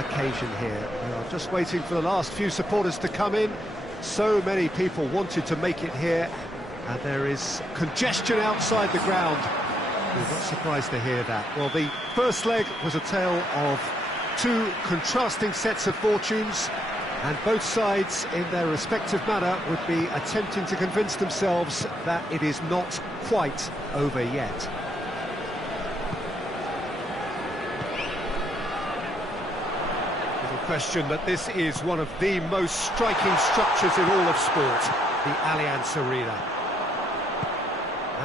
occasion here. We are just waiting for the last few supporters to come in. So many people wanted to make it here, and there is congestion outside the ground. We're not surprised to hear that. Well, the first leg was a tale of two contrasting sets of fortunes, and both sides, in their respective manner, would be attempting to convince themselves that it is not quite over yet. Question that this is one of the most striking structures in all of sport, the Allianz Arena.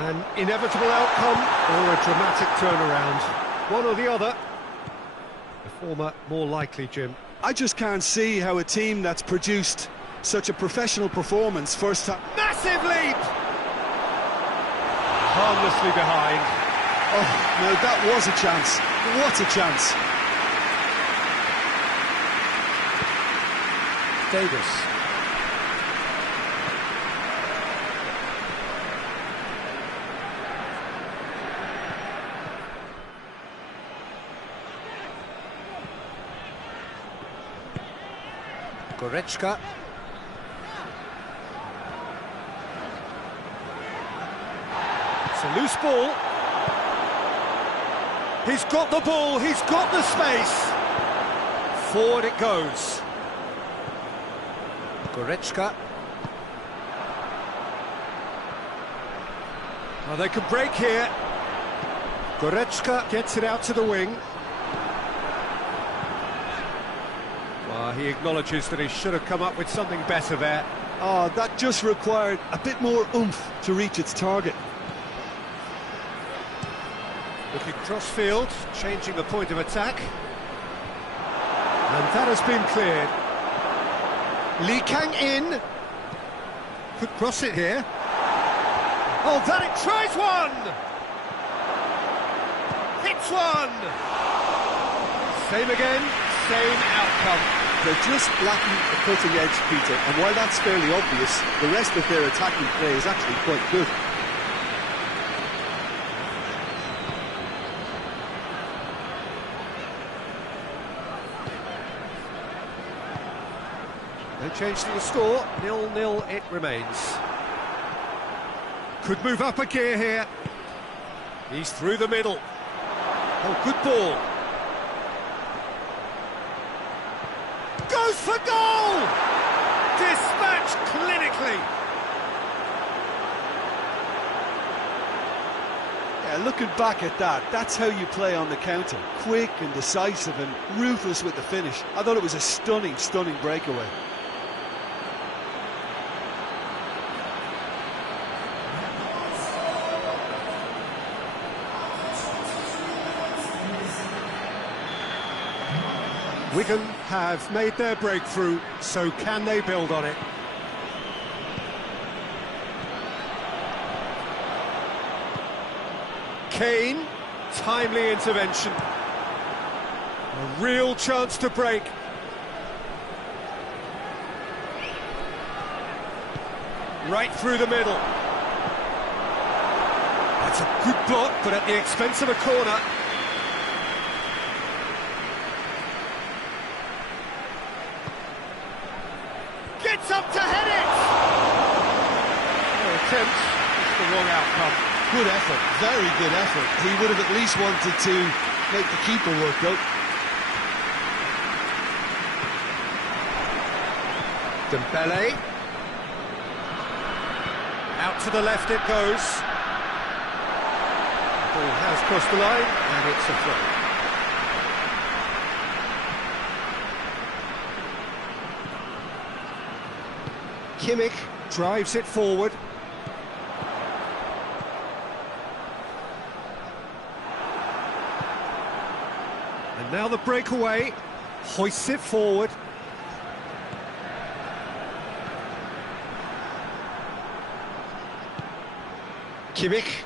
An inevitable outcome or a dramatic turnaround, one or the other. The former more likely, Jim. I just can't see how a team that's produced such a professional performance first time. Massive leap! Harmlessly behind. Oh, no, that was a chance. What a chance. Davis. Goretzka. It's a loose ball. He's got the ball, he's got the space. Forward it goes. Goretzka. Well, they could break here. Goretzka gets it out to the wing. Well, he acknowledges that he should have come up with something better there. Oh, that just required a bit more oomph to reach its target. Looking cross-field, changing the point of attack. And that has been cleared. Lee Kang in. Could cross it here. Oh, that it tries one! Hits one! Same again, same outcome. They're just lacking the cutting edge, Peter, and while that's fairly obvious, the rest of their attacking play is actually quite good. No change to the score, 0-0 it remains. Could move up a gear here. He's through the middle. Oh, good ball. Goes for goal! Dispatched clinically. Yeah, looking back at that, that's how you play on the counter. Quick and decisive and ruthless with the finish. I thought it was a stunning, stunning breakaway. Wigan have made their breakthrough, so can they build on it? Kane, timely intervention. A real chance to break. Right through the middle. That's a good block, but at the expense of a corner. Gets up to head it! No attempt, it's the wrong outcome. Good effort, very good effort. He would have at least wanted to make the keeper work though. Dembele. Out to the left it goes. The ball has crossed the line, and it's a throw. Kimmich drives it forward. And now the breakaway, hoists it forward. Kimmich.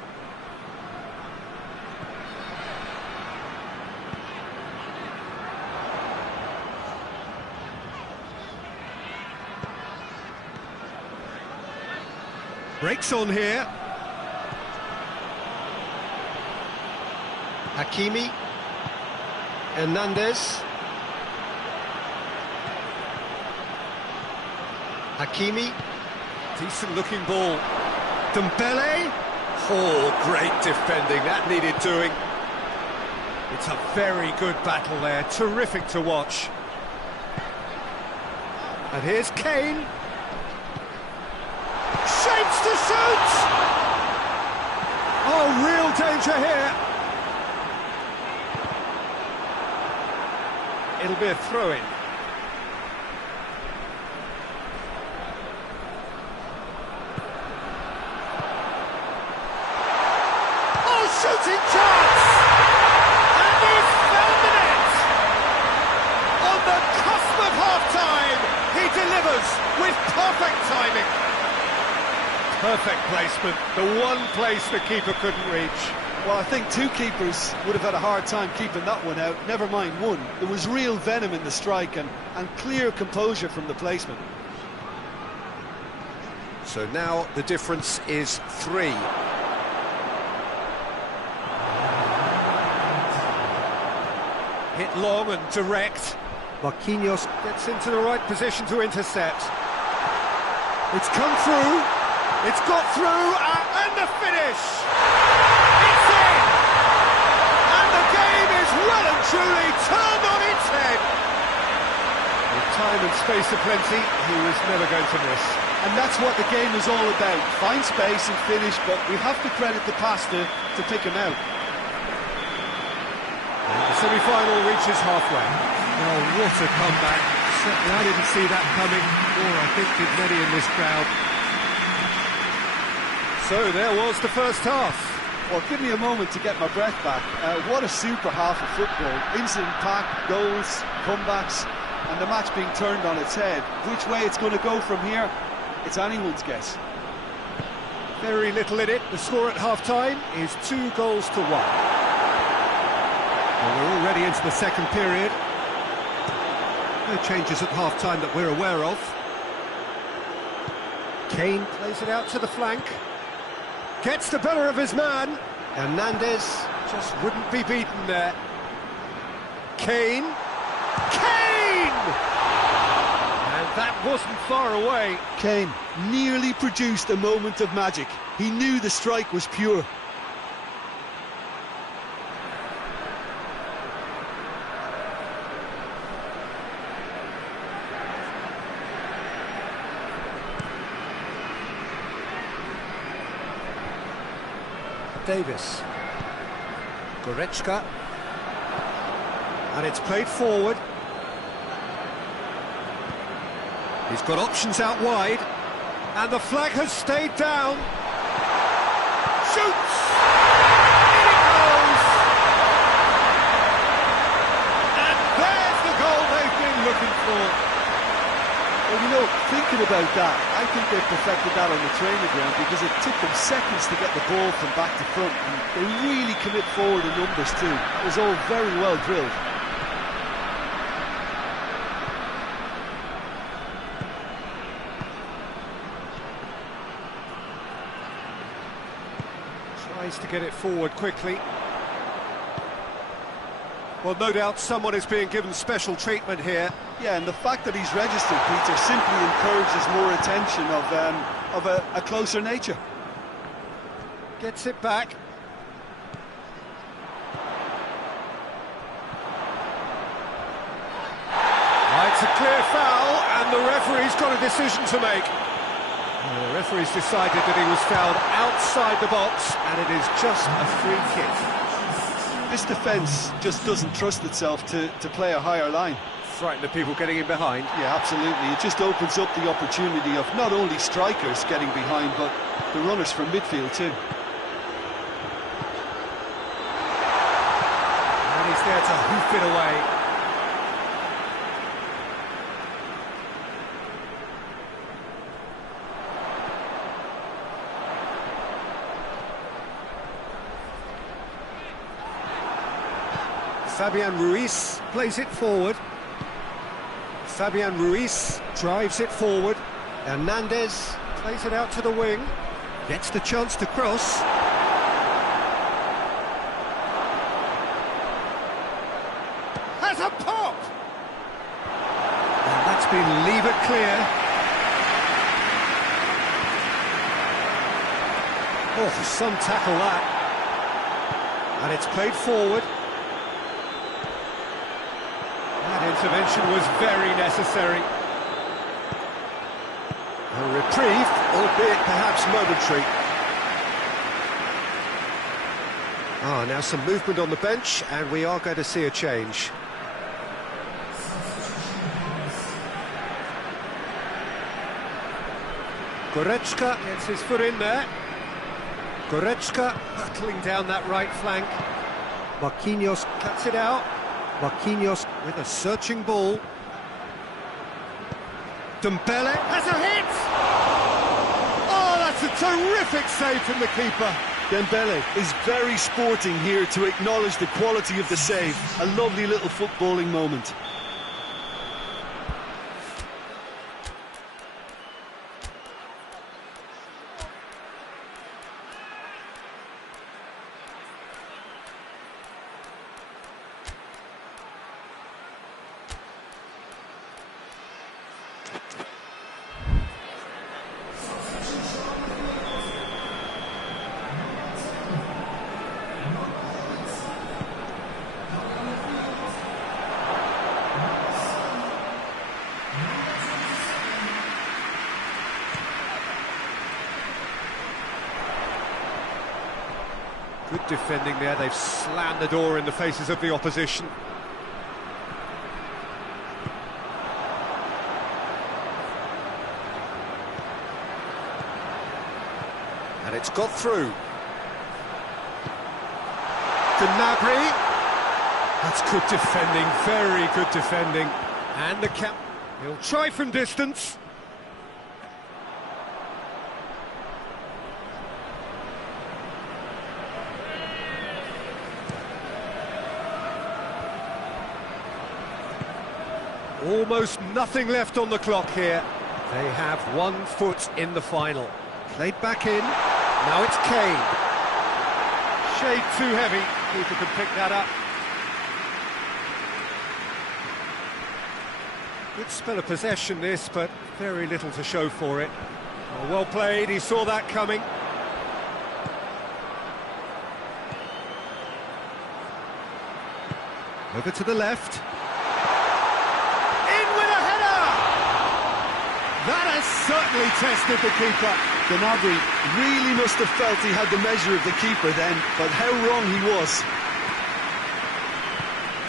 Breaks on here. Hakimi. Hernandez. Hakimi. Decent looking ball. Dembele. Oh, great defending. That needed doing. It's a very good battle there. Terrific to watch. And here's Kane. Shapes to shoot! Oh, real danger here. It'll be a throw-in. Oh, shooting chance! And he's found the net! On the cusp of half-time, he delivers with perfect timing. Perfect placement, the one place the keeper couldn't reach. Well, I think two keepers would have had a hard time keeping that one out, never mind one. There was real venom in the strike and clear composure from the placement. So now the difference is 3. Hit long and direct. Marquinhos gets into the right position to intercept. It's come through. It's got through, and the finish! It's in! And the game is well and truly turned on its head! With time and space aplenty, he was never going to miss. And that's what the game is all about. Find space and finish, but we have to credit the passer to pick him out. And the semi-final reaches halfway. Oh, what a comeback. Certainly I didn't see that coming, or I think did many in this crowd. So there was the first half. Well, give me a moment to get my breath back. What a super half of football. Incident-packed, goals, comebacks, and the match being turned on its head. Which way it's going to go from here, it's anyone's guess. Very little in it. The score at half-time is 2 goals to 1. Well, we're already into the second period. No changes at half-time that we're aware of. Kane plays it out to the flank. Gets the better of his man. Hernandez just wouldn't be beaten there. Kane. Kane! And that wasn't far away. Kane nearly produced a moment of magic. He knew the strike was pure. Davis. Goretzka. And it's played forward. He's got options out wide. And the flag has stayed down. Shoots! In it goes! And there's the goal they've been looking for. Well, you know, thinking about that, I think they perfected that on the training ground because it took them seconds to get the ball from back to front. And they really commit forward in numbers too. It was all very well drilled. Tries to get it forward quickly. Well, no doubt someone is being given special treatment here. Yeah, and the fact that he's registered, Peter, simply encourages more attention of a closer nature. Gets it back. It's a clear foul, and the referee's got a decision to make. The referee's decided that he was fouled outside the box, and it is just a free kick. This defence just doesn't trust itself to play a higher line. Frighten the people getting in behind. Yeah, absolutely. It just opens up the opportunity of not only strikers getting behind, but the runners from midfield too. And he's there to hoof it away. Fabian Ruiz plays it forward. Fabian Ruiz drives it forward. Hernandez plays it out to the wing. Gets the chance to cross. Has a pop! And that's been levered clear. Oh, some tackle that. And it's played forward. That intervention was very necessary. A reprieve, albeit perhaps momentary. Now some movement on the bench, and we are going to see a change. Goretzka gets his foot in there. Goretzka battling down that right flank. Marquinhos cuts it out. Marquinhos with a searching ball. Dembele has a hit! Oh, that's a terrific save from the keeper. Dembele is very sporting here to acknowledge the quality of the save. A lovely little footballing moment. Good defending there, they've slammed the door in the faces of the opposition. And it's got through. Gnabry. That's good defending, very good defending. And the cap, he'll try from distance. Almost nothing left on the clock here. They have 1 foot in the final. Played back in, now it's Kane. Shade too heavy, keeper can pick that up. Good spell of possession this, but very little to show for it. Well played, he saw that coming. Over to the left. That has certainly tested the keeper. Gnabry really must have felt he had the measure of the keeper then, but how wrong he was.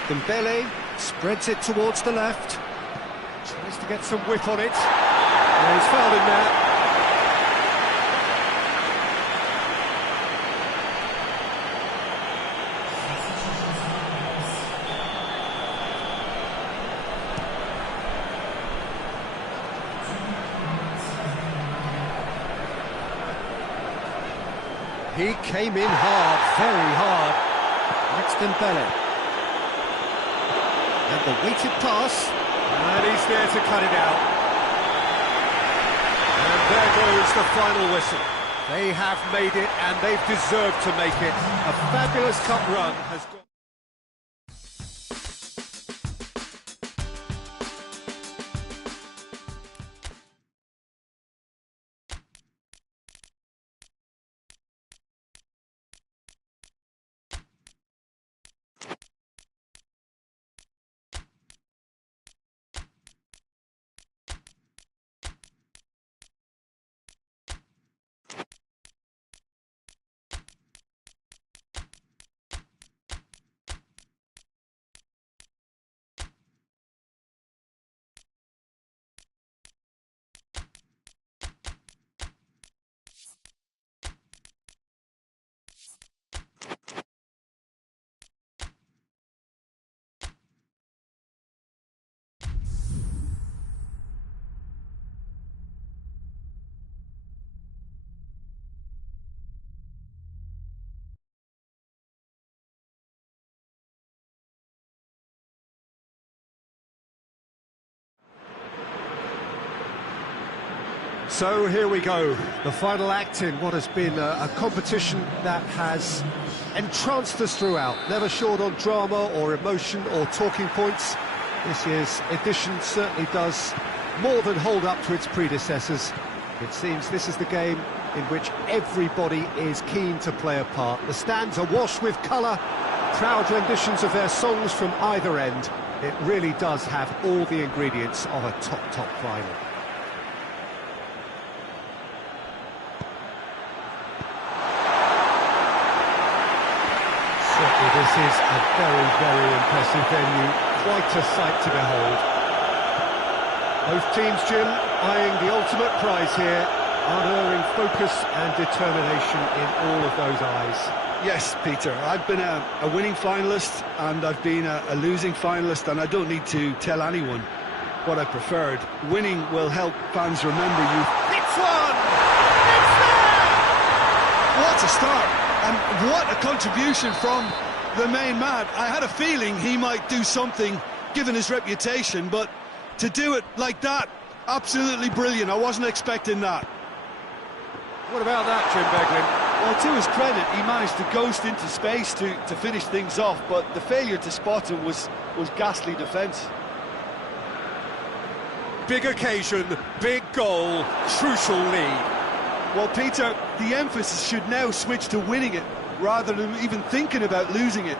Dembele spreads it towards the left. Tries to get some whip on it. And he's fouled him there. He came in hard, very hard. Next Dembele. And the weighted pass. And he's there to cut it out. And there goes the final whistle. They have made it, and they've deserved to make it. A fabulous cup run has gone. So here we go, the final act in what has been a competition that has entranced us throughout, never short on drama or emotion or talking points. This year's edition certainly does more than hold up to its predecessors. It seems this is the game in which everybody is keen to play a part. The stands are washed with colour, proud renditions of their songs from either end. It really does have all the ingredients of a top final. Certainly this is a very impressive venue, quite a sight to behold. Both teams, Jim, eyeing the ultimate prize here, unerring focus and determination in all of those eyes. Yes, Peter, I've been a winning finalist and I've been a losing finalist, and I don't need to tell anyone what I preferred. Winning will help fans remember you. It's one! It's there! What a start, and what a contribution from the main man. I had a feeling he might do something given his reputation, but to do it like that, absolutely brilliant. I wasn't expecting that. What about that, Jim Beglin? Well, to his credit, he managed to ghost into space to finish things off, but the failure to spot him was ghastly defence. Big occasion, big goal, crucial lead. Well, Peter, the emphasis should now switch to winning it, rather than even thinking about losing it.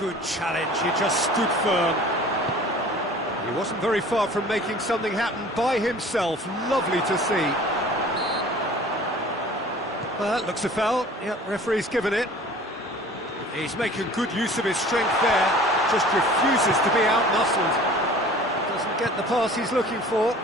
Good challenge, he just stood firm. He wasn't very far from making something happen by himself. Lovely to see. Well, that looks a foul. Yep, referee's given it. He's making good use of his strength there. Just refuses to be out-muscled. Doesn't get the pass he's looking for.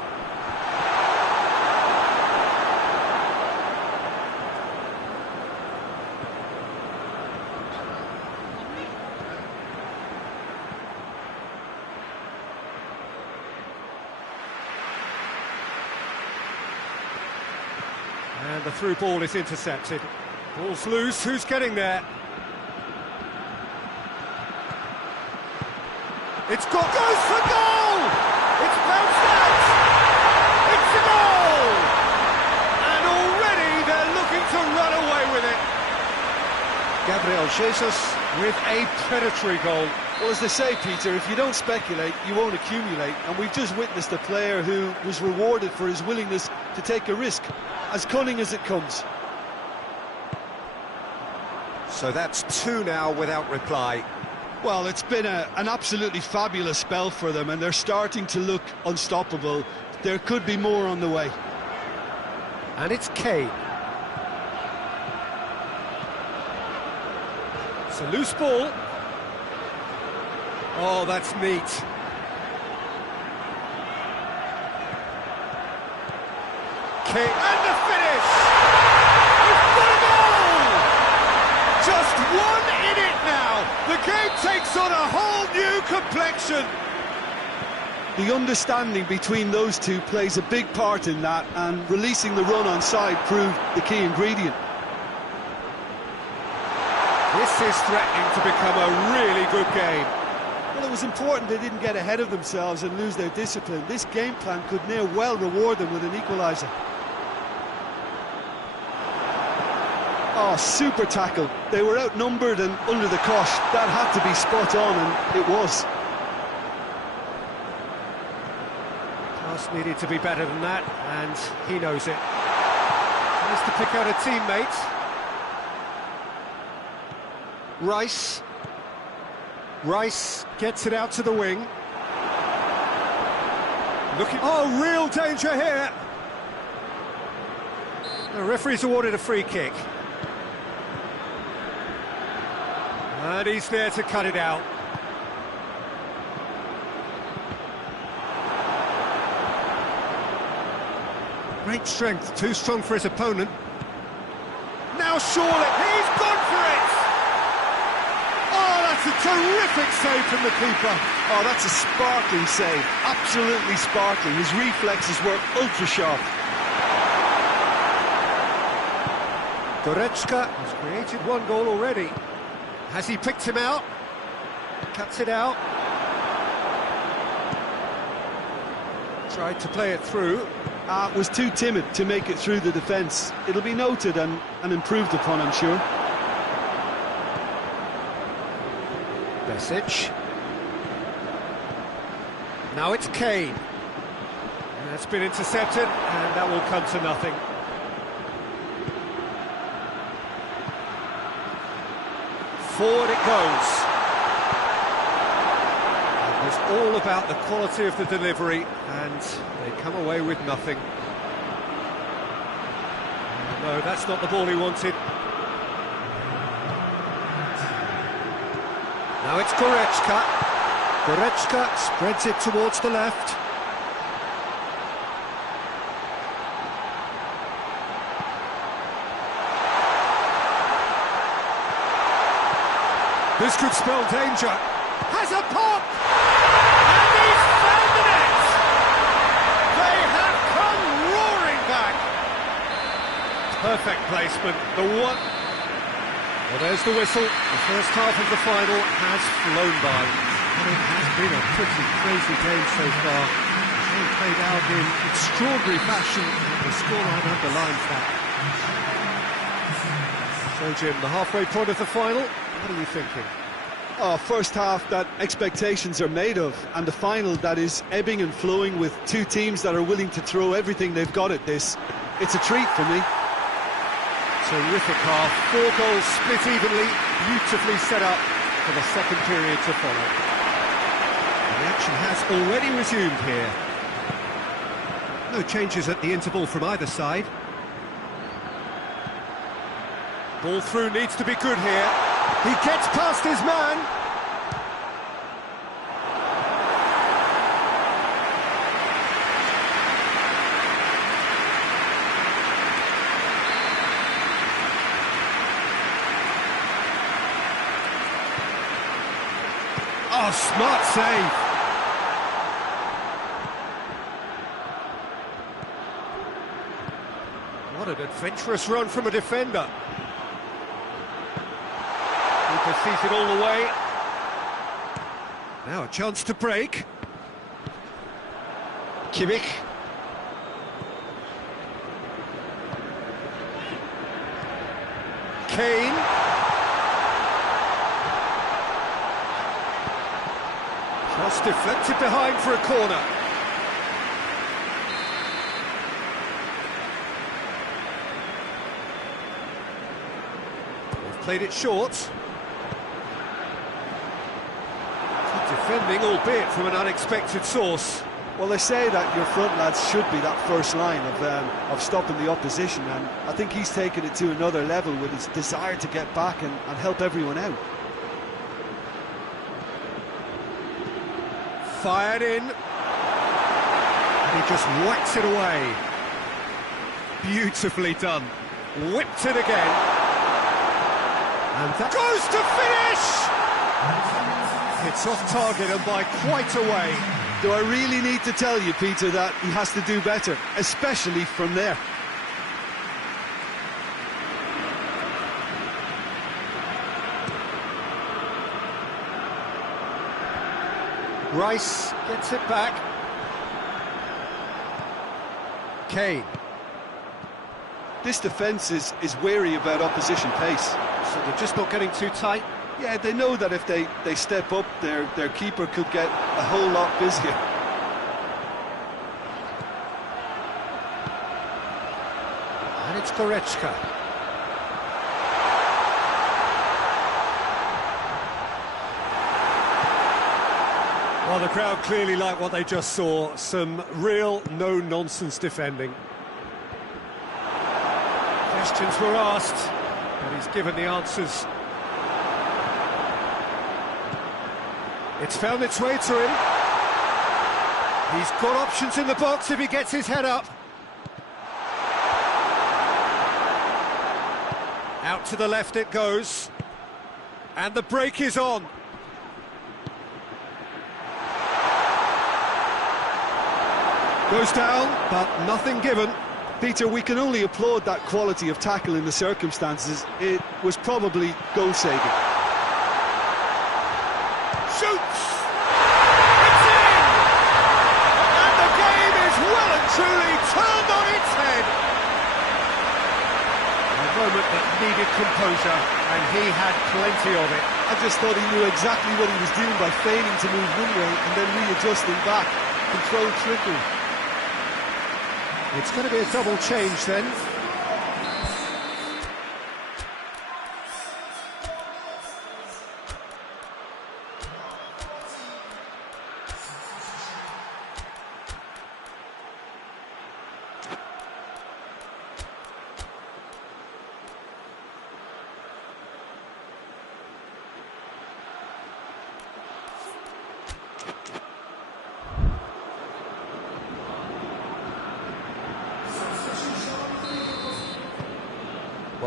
And the through ball is intercepted. Ball's loose, who's getting there? It's got, goes for goal! It's bounced out! It's a goal! And already they're looking to run away with it. Gabriel Jesus with a predatory goal. Well, as they say, Peter, if you don't speculate, you won't accumulate. And we've just witnessed a player who was rewarded for his willingness to take a risk, as cunning as it comes. So that's two now without reply. Well, it's been an absolutely fabulous spell for them, and they're starting to look unstoppable. There could be more on the way. And it's Kane. It's a loose ball. Oh, that's neat. Kane, and the finish! It's got a goal! Just one in it now. The game takes on a whole new complexion. The understanding between those two plays a big part in that, and releasing the run on side proved the key ingredient. This is threatening to become a really good game. Well, it was important they didn't get ahead of themselves and lose their discipline. This game plan could now well reward them with an equaliser. Oh, super tackle. They were outnumbered and under the cosh. That had to be spot on, and it was. Pass needed to be better than that, and he knows it. Tries to pick out a teammate. Rice gets it out to the wing. Looking. Oh, real danger here. The referee's awarded a free kick. And he's there to cut it out. Great strength, too strong for his opponent. Now surely, he's gone for it! Oh, that's a terrific save from the keeper. Oh, that's a sparkling save, absolutely sparkling. His reflexes were ultra-sharp. Goretzka has created one goal already. Has he picked him out? Cuts it out. Tried to play it through. Was too timid to make it through the defence. It'll be noted and improved upon, I'm sure. Besic. Now it's Kane. And that's been intercepted, and that will come to nothing. Forward it goes. It was all about the quality of the delivery, and they come away with nothing. No, that's not the ball he wanted. Now it's Goretzka. Goretzka spreads it towards the left. This could spell danger. Has a pop! And he's found the net! They have come roaring back! Perfect placement, the one... Well, there's the whistle. The first half of the final has flown by. And it has been a pretty crazy game so far. The game played out in extraordinary fashion, and the scoreline underlines that. So, Jim, the halfway point of the final, what are you thinking? Oh, first half that expectations are made of, and the final that is ebbing and flowing with two teams that are willing to throw everything they've got at this. It's a treat for me. Terrific half, 4 goals split evenly, beautifully set up for the second period to follow. And the action has already resumed here. No changes at the interval from either side. Ball through needs to be good here. He gets past his man. Oh, smart save. What an adventurous run from a defender. Keeper sees it all the way. Now a chance to break. Kimmich. Kane. Cross deflected behind for a corner. They've played it short. Good defending, albeit from an unexpected source. Well, they say that your front lads should be that first line of stopping the opposition, and I think he's taken it to another level with his desire to get back and help everyone out. Fired in, and he just whacks it away. Beautifully done. Whipped it again, and that goes to finish. It's off target and by quite a way. Do I really need to tell you, Peter, that he has to do better, especially from there? Rice gets it back. Kane. This defence is wary about opposition pace. So they're just not getting too tight. Yeah, they know that if they step up, their keeper could get a whole lot busier. And it's Goretzka. Well, the crowd clearly like what they just saw. Some real no-nonsense defending. Questions were asked, but he's given the answers. It's found its way to him. He's got options in the box if he gets his head up. Out to the left it goes. And the break is on. Goes down, but nothing given. Peter, we can only applaud that quality of tackle in the circumstances. It was probably goal-saving. Shoots! It's in! And the game is well and truly turned on its head. A moment that needed composure, and he had plenty of it. I just thought he knew exactly what he was doing by feigning to move one way and then readjusting back. Controlled trickery. It's going to be a double change then.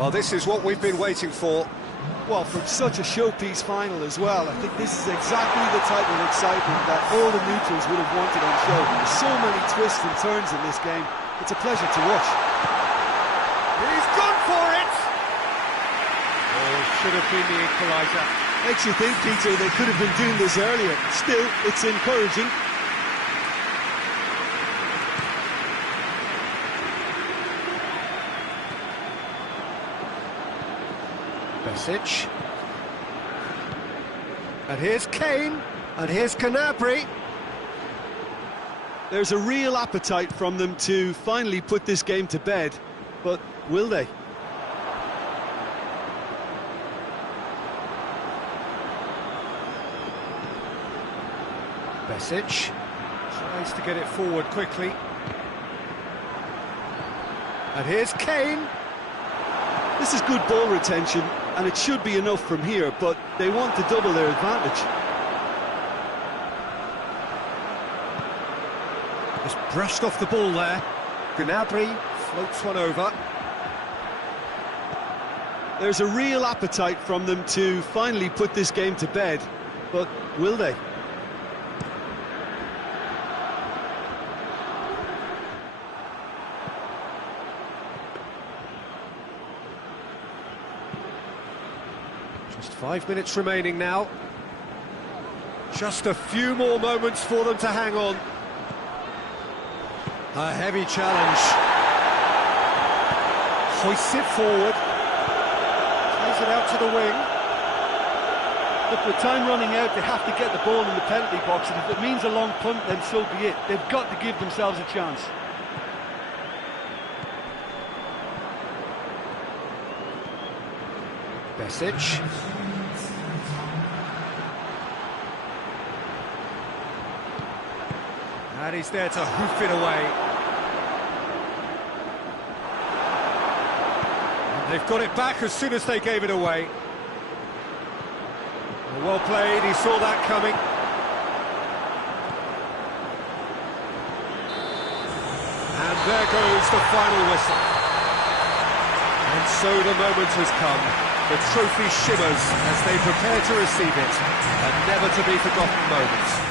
Well, this is what we've been waiting for. Well, from such a showpiece final as well, I think this is exactly the type of excitement that all the neutrals would have wanted on show. There's so many twists and turns in this game. It's a pleasure to watch. He's gone for it! Oh, should have been the equaliser. Makes you think, Peter, they could have been doing this earlier. Still, it's encouraging. Besic. And here's Kane. And here's Gnabry. There's a real appetite from them to finally put this game to bed. But will they? Besic tries to get it forward quickly. And here's Kane. This is good ball retention, and it should be enough from here, but they want to double their advantage. Just brushed off the ball there. Gnabry floats one over. There's a real appetite from them to finally put this game to bed, but will they? Just 5 minutes remaining now. Just a few more moments for them to hang on. A heavy challenge. Hoists it forward. Plays it out to the wing. Look, with time running out, they have to get the ball in the penalty box, and if it means a long punt, then so be it. They've got to give themselves a chance. Besic. And he's there to hoof it away. And they've got it back as soon as they gave it away. Well played, he saw that coming. And there goes the final whistle. And so the moment has come. The trophy shimmers as they prepare to receive it. A never-to-be-forgotten moment.